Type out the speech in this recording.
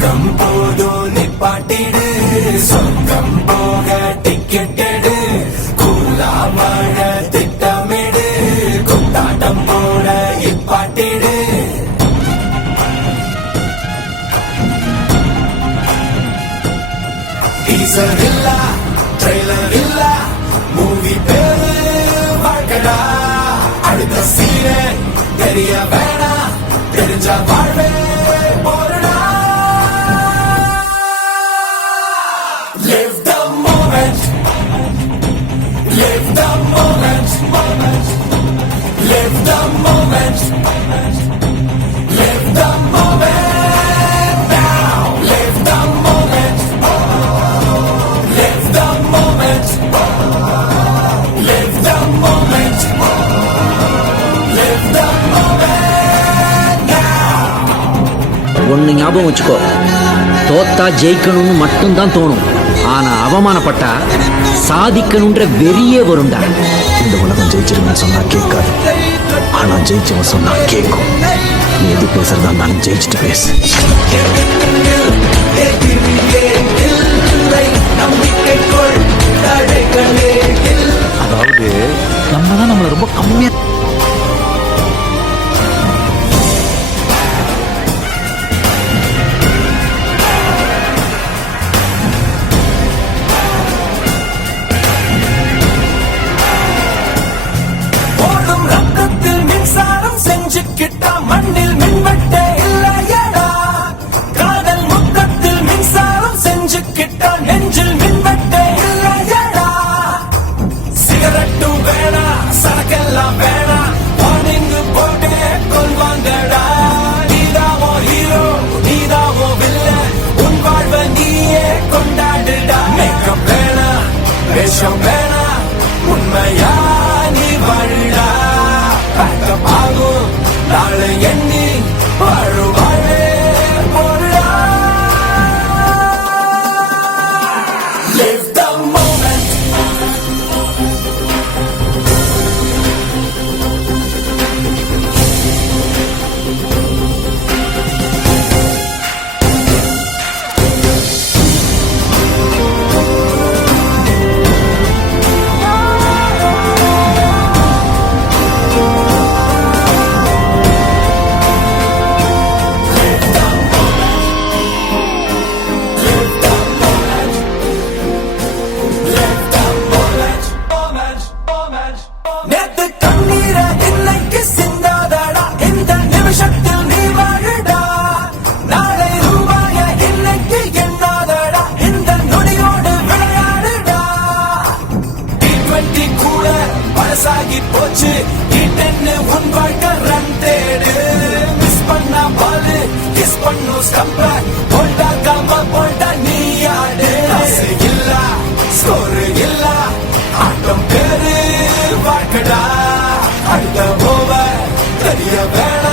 சோகம் போதும் நிப்பாட்டிடு, சொர்க்கம் போக டிக்கெட் எடு, கூலா வாழ திட்டமிடு, குத்தாட்டம் போட இப்பாட்டிடு. டீசர் இல்ல, ட்ரெய்லர் இல்ல, மூவி பேரு வாழ்க்கடா. அடுத்த சீனே தெரிய வேணா, தெரிஞ்ச வாழ்வே போறடா. Live the moment, live the moment, live the moment, live the moment now. Live the moment, live the moment, live the moment, live the moment now. ஒன்னு ஞாபகம் வச்சுக்கோ, தோத்தா ஜெயிக்கணும்னு மட்டும்தான் தோணும், ஆனா அவமானப்பட்டா சாதிக்கணும்ன்ற வெறியே வரும்டா. இந்த உலகம் ஜெயிச்சிருவேன்னு சொன்னா கேட்காது, ஆனா ஜெயிச்சவன் சொன்னா கேட்கும். நீ எது பேசுறதா இருந்தாலும் ஜெயிச்சுட்டு பேசு. அதாவது நம்ம தான் நம்மளை ரொம்ப கம்மியா ஓடும் ரத்தத்தில் மின்சாரம் செஞ்சுக்கிட்டா மண்ணில் மின்வெட்டே இல்லையடா. காதல் முத்தத்தில் மின்சாரம் செஞ்சுக்கிட்டா நெஞ்சில் மின்வெட்டே இல்லையடா. சிகரெட்டும் வேணா, சரக்கெல்லாம் வேணா, வார்னிங்கு போட்டே கொள்வாங்கடா. நீதாவோ ஹீரோ, நீதாவோ வில்லன், உன் வாழ்வை நீயே கொண்டாடுடா. மேக்கப் வேணா, வேஷம் வேணா, உண்மையா நீ வாழுடா. பேக்கப் ஆகும் நாளை எண்ணி வாழு வாழே போடுடா. Live the moment, நேத்து கண்ணீர இன்னைக்கு சிந்தாதடா, இந்த நிமிஷத்தில் நீ வாழுடா. நாளை ரூபாய இன்னைக்கு எண்ணாதடா, இந்த நொடியோடு விளையாடுடா. T20 கூட பழசாகி போச்சு, T10 உன் வாழ்க்கை ரன் தேடு. மிஸ் பண்ணா பாலு, கிஸ் பண்ணும் ஸ்டம்ப, போல்டா காம போல்டா நீ ஆடு. காசு இல்ல, ஸ்கோரு இல்ல, ஆட்டம் பேரு வாழ்க்கடா. அடுத்த ஓவர் தெரிய வேணா,